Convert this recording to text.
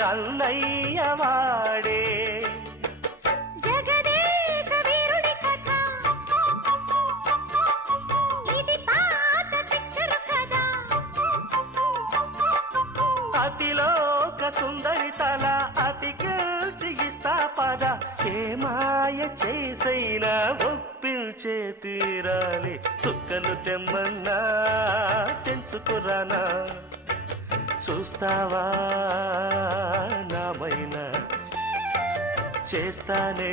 అన్నయ్య వాడే. జగదేక వీరుడి కథ ఇది పాత పిక్చర్ కదా. అతిలోక సుందరి తల అతికిల్చిగిస్తా పద. ఏ మాయ చేసైనా ఒప్పించే తీరాలి. చుక్కలు తెమ్మన్నా తెంచుకురానా. చూస్తావా నామైనా చేస్తానే